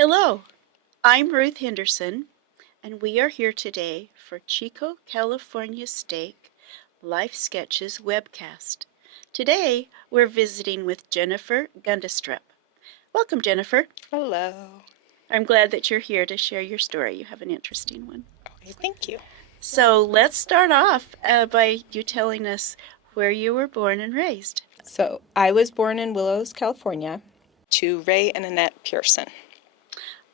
Hello, I'm Ruth Henderson, and we are here today for Chico, California Steak Life Sketches webcast. Today, we're visiting with Jennifer Gundestrup. Welcome, Jennifer. Hello. I'm glad that you're here to share your story. You have an interesting one. Okay, thank you. So let's start off by you telling us where you were born and raised. So, I was born in Willows, California, to Ray and Annette Pearson.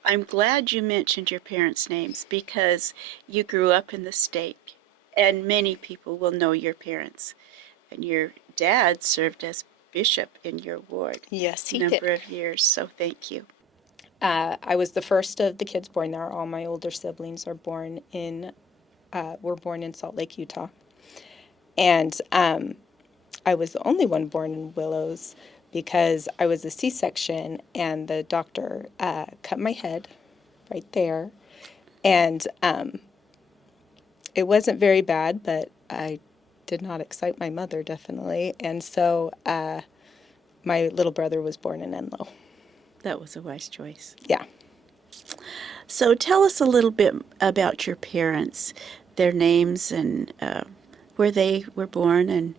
I'm glad you mentioned your parents' names because you grew up in the state, and many people will know your parents. And your dad served as bishop in your ward Yes, a he number did. of years, so thank you. I was the first of the kids born there. All my older siblings were born in Salt Lake, Utah. And I was the only one born in Willows because I was a C-section and the doctor cut my head right there. And it wasn't very bad, but I did not excite my mother, definitely. And so my little brother was born in Enloe. That was a wise choice. Yeah. So tell us a little bit about your parents, their names, and where they were born. And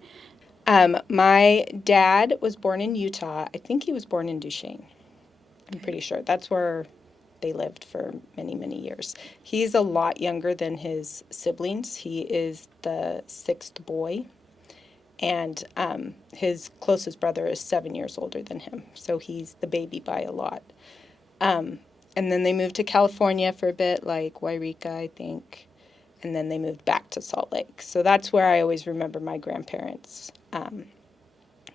My dad was born in Utah. I think he was born in Duchesne. I'm pretty sure. That's where they lived for many, many years. He's a lot younger than his siblings. He is the sixth boy, and his closest brother is 7 years older than him. So he's the baby by a lot. And then they moved to California for a bit, like Wairika, I think. And then they moved back to Salt Lake. So that's where I always remember my grandparents,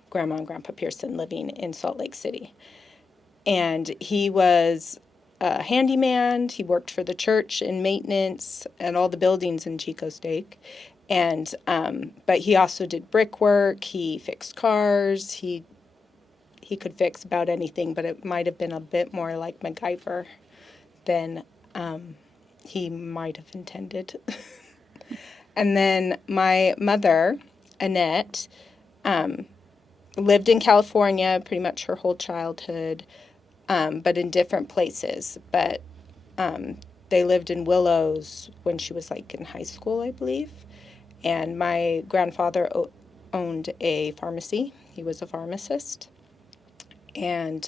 Grandma and Grandpa Pearson, living in Salt Lake City. And he was a handyman. He worked for the church in maintenance and all the buildings in Chico Steak. And but he also did brickwork. He fixed cars. He could fix about anything, but it might have been a bit more like MacGyver than he might have intended. And then my mother, Annette, lived in California pretty much her whole childhood, but in different places. But they lived in Willows when she was like in high school, I believe. And my grandfather owned a pharmacy. He was a pharmacist. And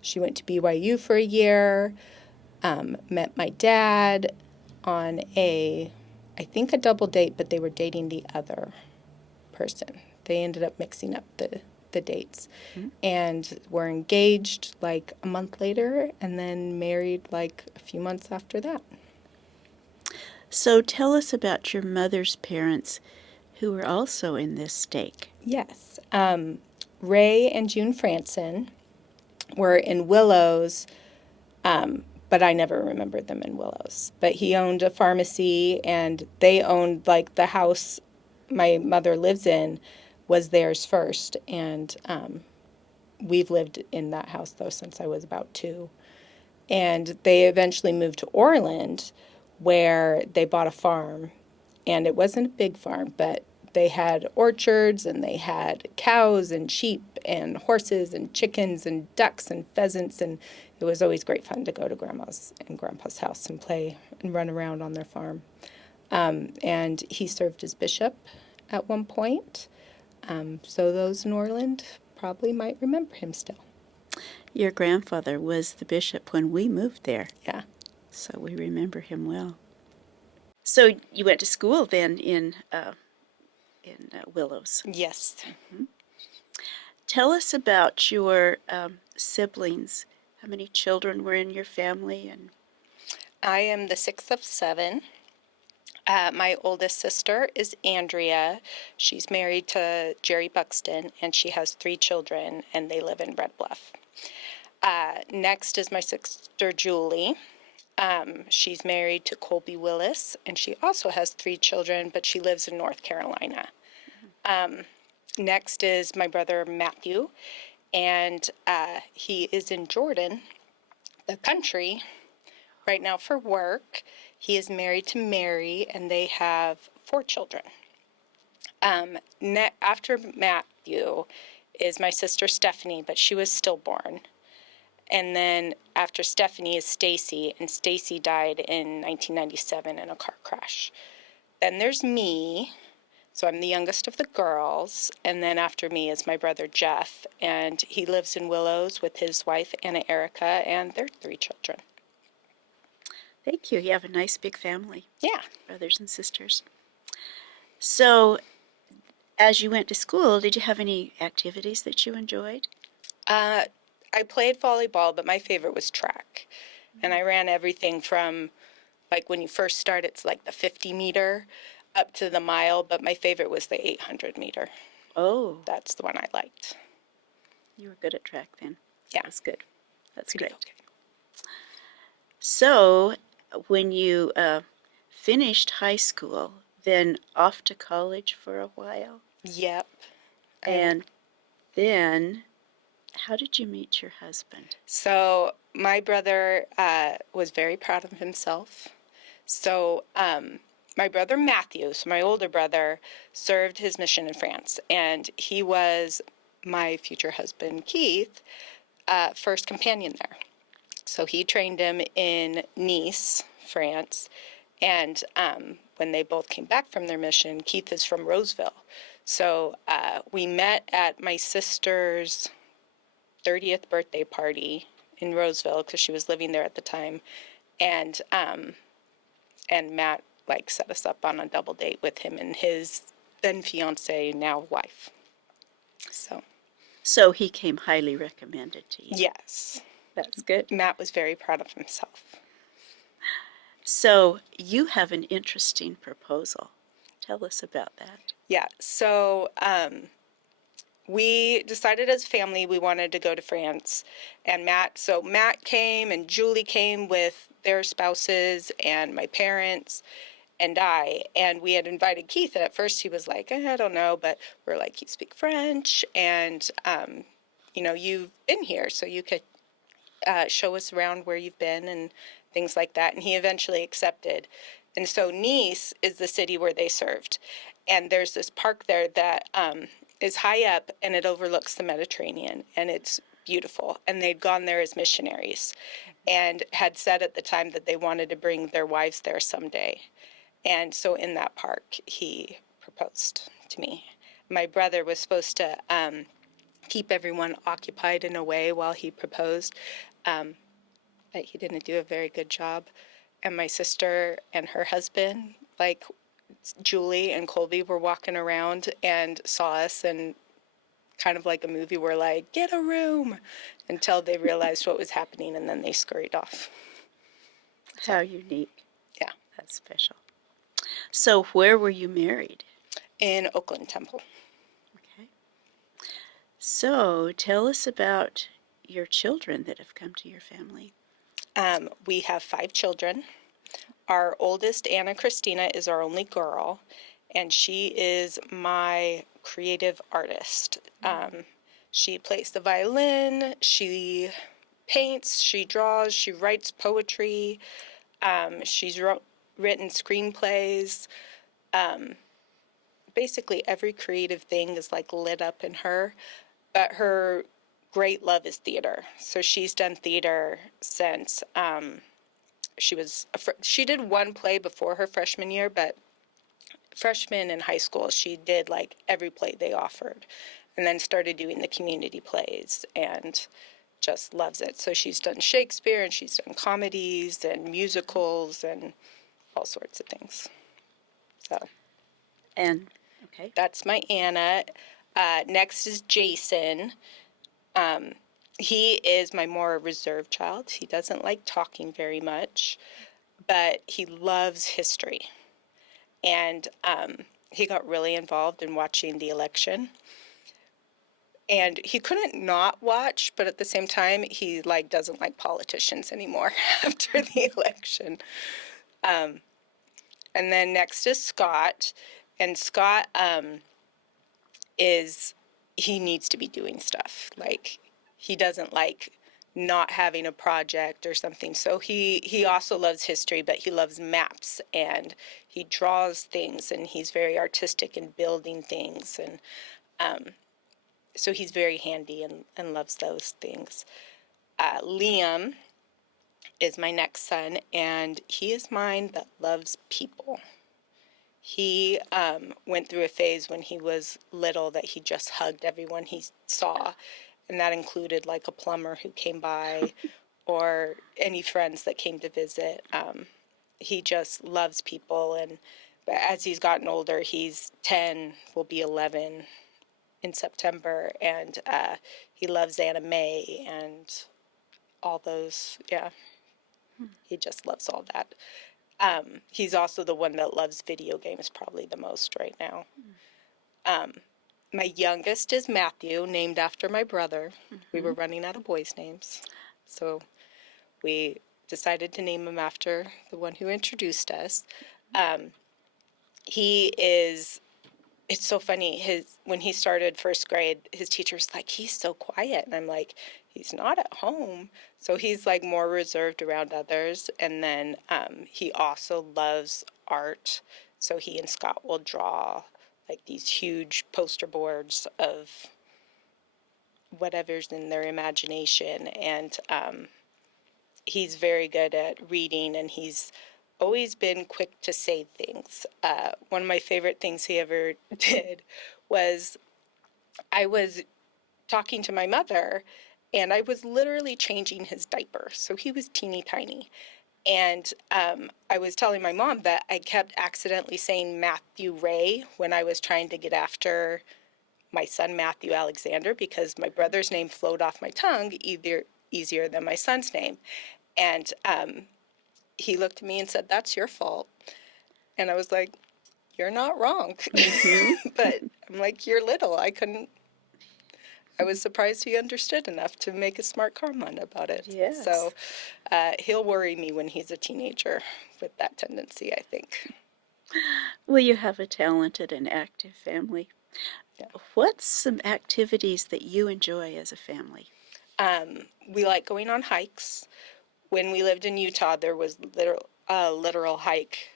she went to BYU for a year, met my dad on I think a double date, but they were dating the other person. They ended up mixing up the dates, and were engaged like a month later and then married like a few months after that. so tell us about your mother's parents who were also in this stake. Yes. Ray and June Franson were in Willows, but I never remembered them in Willows. But he owned a pharmacy, and they owned like the house my mother lives in was theirs first. And we've lived in that house, though, since I was about 2. And they eventually moved to Orland, where they bought a farm. And it wasn't a big farm, but they had orchards, and they had cows and sheep and horses and chickens and ducks and pheasants. And it was always great fun to go to Grandma's and Grandpa's house and play and run around on their farm. And he served as bishop at one point. So those in Orland probably might remember him still. Your grandfather was the bishop when we moved there, Yeah. so we remember him well. So you went to school then in Willows. Yes. Tell us about your siblings. How many children were in your family? And I am the sixth of 7. My oldest sister is Andrea. She's married to Jerry Buxton, and she has 3 children, and they live in Red Bluff. Next is my sister Julie. She's married to Colby Willis, and she also has 3 children, but she lives in North Carolina. Next is my brother Matthew, and he is in Jordan, the country, right now for work. He is married to Mary, and they have 4 children. After Matthew is my sister Stephanie, but she was stillborn. And then after Stephanie is Stacy, and Stacy died in 1997 in a car crash. Then there's me, so I'm the youngest of the girls, and then after me is my brother Jeff, and he lives in Willows with his wife Anna Erica and their 3 children. Thank you. You have a nice big family, Yeah. brothers and sisters. So, as you went to school, did you have any activities that you enjoyed? I played volleyball, but my favorite was track. And I ran everything from, like, when you first start, it's like the 50 meter up to the mile, but my favorite was the 800 meter. Oh, That's the one I liked. you were good at track then. Yeah. That's good. That's Pretty great. okay. So, when you finished high school, then off to college for a while? Yep. And then, how did you meet your husband? So my brother was very proud of himself. So my brother Matthew, so my older brother, served his mission in France, and he was my future husband Keith, first companion there. So he trained him in Nice, France, and when they both came back from their mission, Keith is from Roseville. So we met at my sister's 30th birthday party in Roseville because she was living there at the time, and Matt like set us up on a double date with him and his then fiance, now wife. So he came highly recommended to you. Yes, That's good. Matt was very proud of himself. So you have an interesting proposal. Tell us about that. Yeah, so we decided as a family we wanted to go to France, and Matt came and Julie came with their spouses and my parents and I, and we had invited Keith, and at first he was like, I don't know, but we're like, you speak French, and you've been here, so you could show us around where you've been and things like that, and he eventually accepted. And so Nice is the city where they served, and there's this park there that is high up, and it overlooks the Mediterranean, and it's beautiful. And they'd gone there as missionaries and had said at the time that they wanted to bring their wives there someday. And so in that park, he proposed to me. My brother was supposed to keep everyone occupied in a way while he proposed, but he didn't do a very good job. And my sister and her husband, like Julie and Colby, were walking around and saw us, and kind of like a movie, were like, get a room, until they realized what was happening, and then they scurried off. How unique. Yeah. That's special. So where were you married? In Oakland Temple. Okay. So tell us about your children that have come to your family. We have 5 children. Our oldest, Anna Christina, is our only girl, and she is my creative artist. She plays the violin, she paints, she draws, she writes poetry, she's written screenplays. Basically every creative thing is like lit up in her, but her great love is theater. So she's done theater since she did one play before her freshman year, but freshman in high school she did like every play they offered, and then started doing the community plays and just loves it. So she's done Shakespeare, and she's done comedies and musicals and all sorts of things. So And okay. that's my Anna. Next is Jason. He is my more reserved child. He doesn't like talking very much, but he loves history. And he got really involved in watching the election. And he couldn't not watch, but at the same time, he doesn't like politicians anymore after the election. And then next is Scott. And Scott he needs to be doing stuff. He doesn't like not having a project or something. So he also loves history, but he loves maps, and he draws things, and he's very artistic in building things. And so he's very handy and loves those things. Liam is my next son, and he is mine that loves people. He went through a phase when he was little that he just hugged everyone he saw, and that included like a plumber who came by or any friends that came to visit. He just loves people, and as he's gotten older, he's 10, will be 11 in September, and he loves anime and all those, yeah. He just loves all that. He's also the one that loves video games probably the most right now. My youngest is Matthew, named after my brother. We were running out of boys' names, so we decided to name him after the one who introduced us. He is, it's so funny, when he started first grade, his teacher's like, he's so quiet. And I'm like, he's not at home. So he's like more reserved around others. And then he also loves art. So he and Scott will draw like these huge poster boards of whatever's in their imagination. And he's very good at reading, and he's always been quick to say things. One of my favorite things he ever did was I was talking to my mother, and I was literally changing his diaper. So he was teeny tiny. And I was telling my mom that I kept accidentally saying Matthew Ray when I was trying to get after my son Matthew Alexander, because my brother's name flowed off my tongue easier than my son's name. And he looked at me and said, "That's your fault." And I was like, "You're not wrong." But I'm like, "You're little. I was surprised he understood enough to make a smart comment about it." Yes. So he'll worry me when he's a teenager with that tendency, I think. Well, you have a talented and active family. Yeah. What's some activities that you enjoy as a family? We like going on hikes. When we lived in Utah, there was a literal hike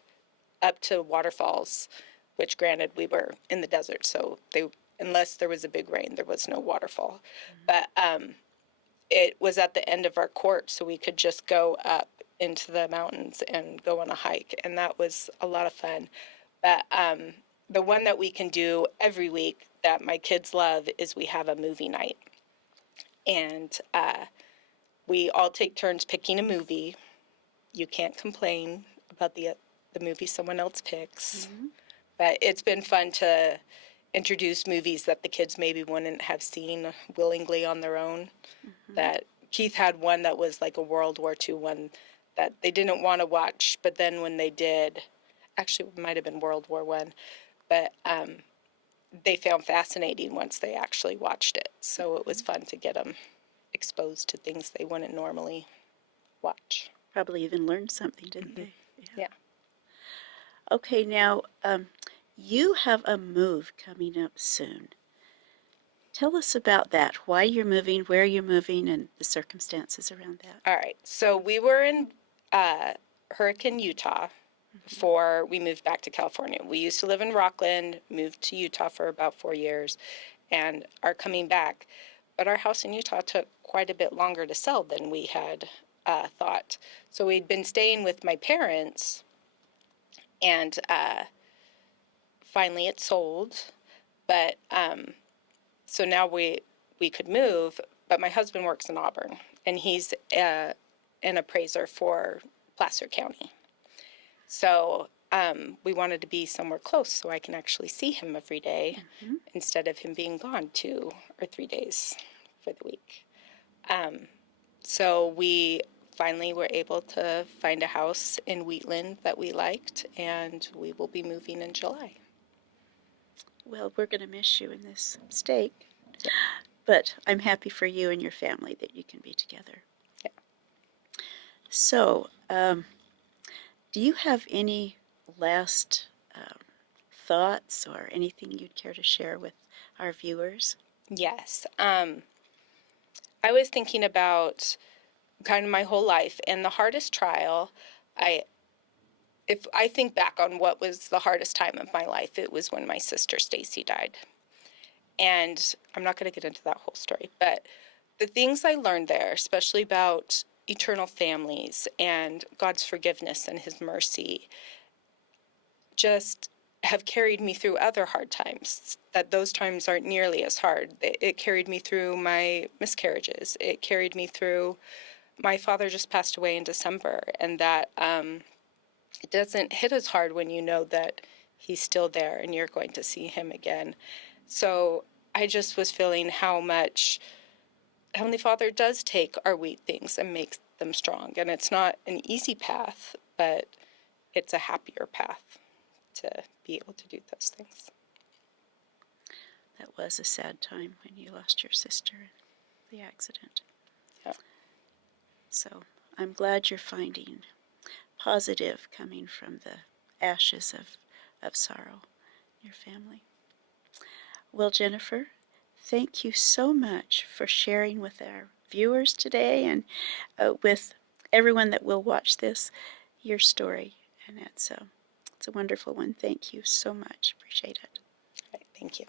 up to waterfalls, which granted we were in the desert, so unless there was a big rain, there was no waterfall. But it was at the end of our court, so we could just go up into the mountains and go on a hike, and that was a lot of fun. But the one that we can do every week that my kids love is we have a movie night. And we all take turns picking a movie. You can't complain about the movie someone else picks. But it's been fun to introduce movies that the kids maybe wouldn't have seen willingly on their own. That Keith had one that was like a World War II one that they didn't want to watch, but then when they did, actually it might have been World War I, but they found fascinating once they actually watched it. So it was fun to get them exposed to things they wouldn't normally watch. Probably even learned something, didn't they? Yeah. Okay, now you have a move coming up soon. Tell us about that, why you're moving, where you're moving, and the circumstances around that. All right. So we were in Hurricane, Utah before we moved back to California. We used to live in Rockland, moved to Utah for about 4 years, and are coming back. But our house in Utah took quite a bit longer to sell than we had thought. So we'd been staying with my parents, and finally it sold. But so now we could move, but my husband works in Auburn, and he's an appraiser for Placer County. So we wanted to be somewhere close so I can actually see him every day instead of him being gone 2 or 3 days for the week. So we finally were able to find a house in Wheatland that we liked, and we will be moving in July. Well, we're going to miss you in this state, but I'm happy for you and your family that you can be together. Yeah. So, do you have any last thoughts or anything you'd care to share with our viewers? Yes. I was thinking about kind of my whole life, and the hardest trial, if I think back on what was the hardest time of my life, it was when my sister Stacy died. And I'm not going to get into that whole story, but the things I learned there, especially about eternal families and God's forgiveness and his mercy, just have carried me through other hard times, that those times aren't nearly as hard. It carried me through my miscarriages. It carried me through, my father just passed away in December, and that it doesn't hit as hard when you know that he's still there and you're going to see him again. So I just was feeling how much Heavenly Father does take our weak things and makes them strong. And it's not an easy path, but it's a happier path to be able to do those things. That was a sad time when you lost your sister in the accident. Yeah. So I'm glad you're finding positive coming from the ashes of sorrow in your family. Well, Jennifer, thank you so much for sharing with our viewers today and with everyone that will watch this, your story. And it's a wonderful one. Thank you so much. Appreciate it. All right, thank you.